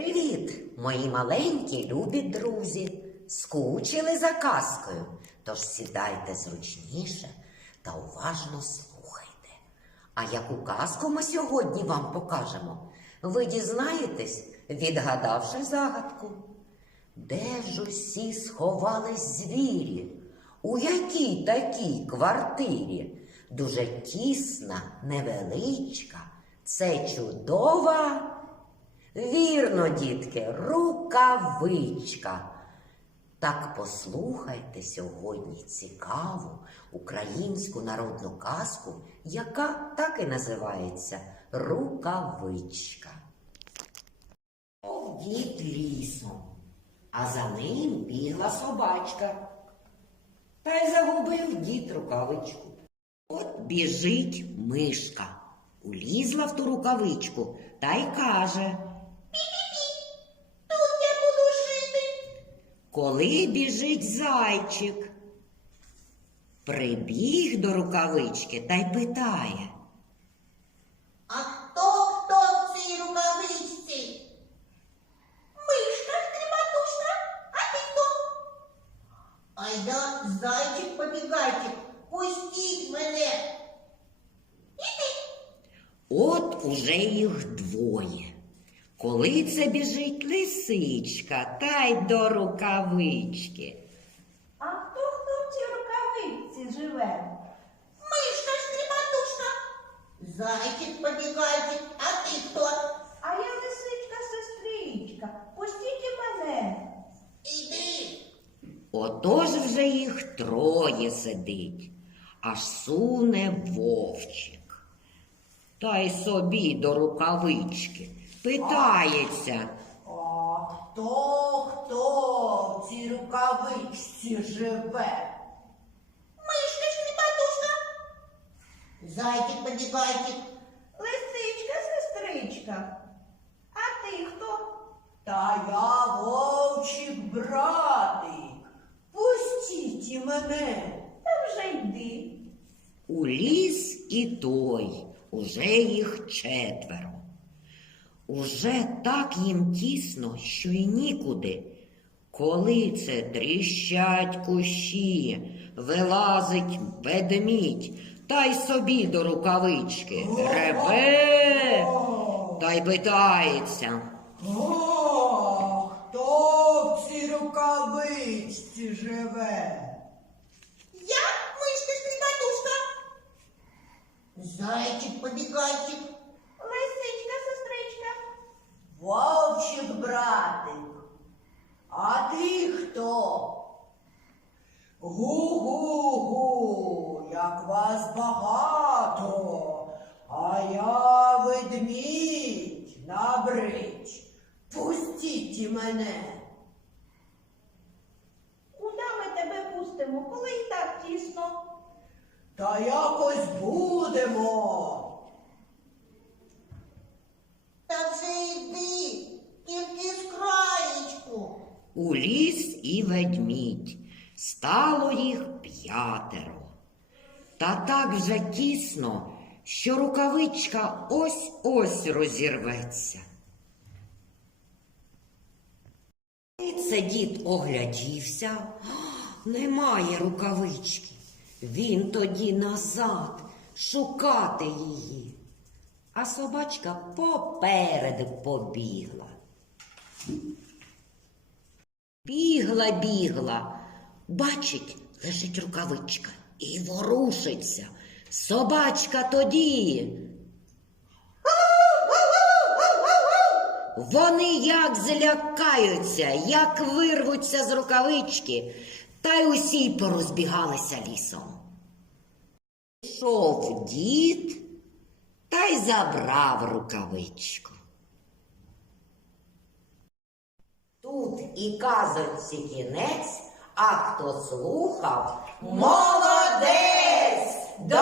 Привіт, мої маленькі любі друзі. Скучили за казкою. Тож сідайте зручніше та уважно слухайте. А яку казку ми сьогодні вам покажемо? Ви дізнаєтесь, відгадавши загадку. Де ж усі сховались звірі? У якій такій квартирі? Дуже тісна, невеличка, це чудова. Вірно, дітки, рукавичка. Так послухайте сьогодні цікаву українську народну казку, яка так і називається Рукавичка. Дід лісом, а за ним бігла собачка. Та й загубив дід рукавичку. От біжить мишка, улізла в ту рукавичку та й каже. Тут я буду жити. Коли біжить зайчик, прибіг до рукавички та й питає. А хто хто в цій рукавичці? Мишка скрипатушка, а ти хто? А я зайчик побігайчик. Пустіть мене. От уже їх двоє. Коли це біжить лисичка та й до рукавички. А хто хто в цій рукавиці живе? Мишка скрипатушка. Зайчик побігайчик, а ти хто? А я лисичка сестричка. Пустіть і мене. Іди. Отож вже їх троє сидить, аж суне вовчик. Та й собі до рукавички питається. А хто хто в цій рукавичці живе? Мишка скрипатушка. Зайчик побігайчик. Лисичка сестричка. А ти хто? Та я вовчик братик. Пустіть мене. Та вже йди. У ліс і той, уже їх четверо. Уже так їм тісно, що й нікуди. Коли це тріщать кущі, вилазить ведмідь, та й собі до рукавички реве, та й питається. О, хто в цій рукавичці живе? Я мишка скрипатушка. Зайчик побігайчик. Лисичка сестричка. Вовчик братик. А ти хто? Гу-гу-гу, як вас багато, а я ведмідь набрич. Пустіть мене. Куди ми тебе пустимо, коли й так тісно? Та якось будемо. Та вже йди, тільки з краєчку. У ліс і ведмідь. Стало їх п'ятеро. Та так вже тісно, що рукавичка ось-ось розірветься. І це дід оглядівся, немає рукавички. Він тоді назад шукати її. А собачка поперед побігла. Бігла, бігла. Бачить, лежить рукавичка і ворушиться. Собачка тоді. Вони як злякаються, як вирвуться з рукавички, та й усі порозбігалися лісом. Пішов дід та й забрав рукавичку. Тут і казочці кінець, а хто слухав, молодець! До